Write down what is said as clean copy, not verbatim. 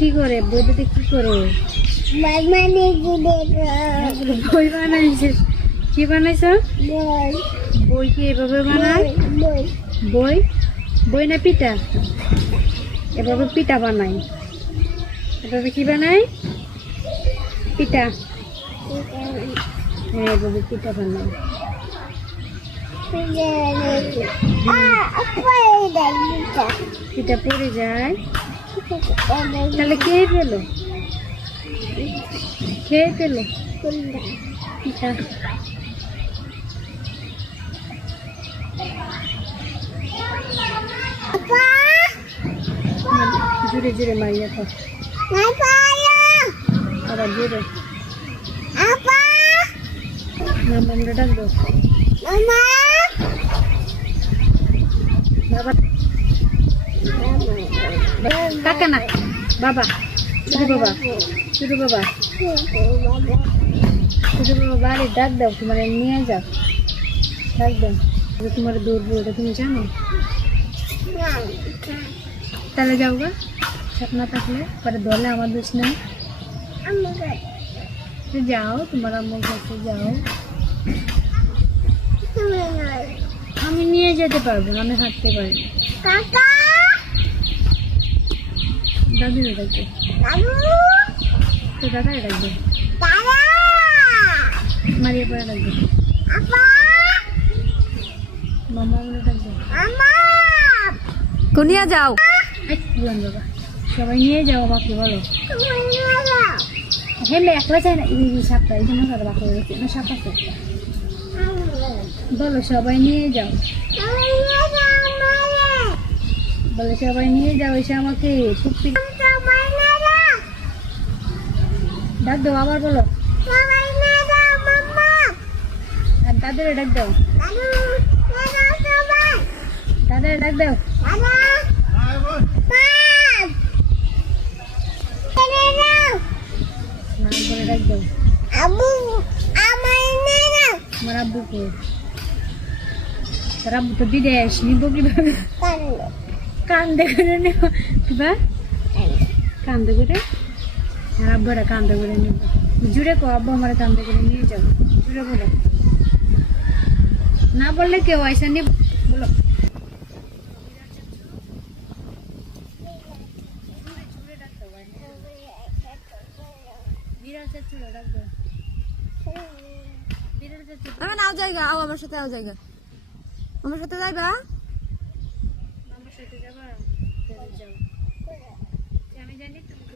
কি করে বইটাতে কি করে বই বানাইছে? কি বানাইছ? বই কি এভাবে বানায়? বই বই না পিঠা? এভাবে পিঠা বানাই। এভাবে কি বানাই? পিঠা। হ্যাঁ, এভাবে পিঠা বানাই। পিঠা পড়ে যায়, তাহলে খেয়ে ফেলো, খেয়ে ফেলো পিঠা। জুড়ে জুড়ে মারিয়া তো আবার জুড়ে মামা ডাকবো। বাবা কাকা না, বাবা শুধু বাবা, শুধু বাবা, শুধু বাবা। বাড়ি ডাক দাও, তোমার নিয়ে যাও, ডাক দাও। তোমার দৌড়বো, এটা তুমি জানো? তাহলে যাও গা, সাপ না থাকলে পরে ধরলে আমার দোষ নেই। যাও, তোমার আম্মুর কাছে যাও। আমি নিয়ে যেতে পারবো না, আমি হাঁটতে পারি না। দাদু ডাকবে, তো দাদাই ডাকবে, মারিয়ে পরে ডাকবে, মামা ডাকবে। কোনিয়া যাও, বললাম বাবা, সবাই নিয়ে যাও। বাকি বলো, হেলে একলা চাই না। এই সাপটা এই জন্য বাকি রয়েছে না, সাপ আছে। বলো সবাই নিয়ে যাও, বলে সবাই নিয়ে যাও। এসে আমাকে ডাক দাও, আবার বলো, আর দাদারে ডাক দাও, দাদারে ডাক দাও, নাম করে ডাক দাও। আমার আব্বুকে, তোর আব্বু তো বিদেশ, নিব কিভাবে? কান্দে করে নেব, কান্দে করে। আর আব্বুরা কান্দে করে নিব। জুড়ে কো, আব্বু আমার কান্দে করে নিয়ে যাবো, জুড়ে বলো। না বললে কেউ আইসা নিব, বলো। নাও জায়গা, আও আমার সাথে, আও জায়গা, আমার সাথে যাইবা। আমার সাথে যাবা? আমি জানি।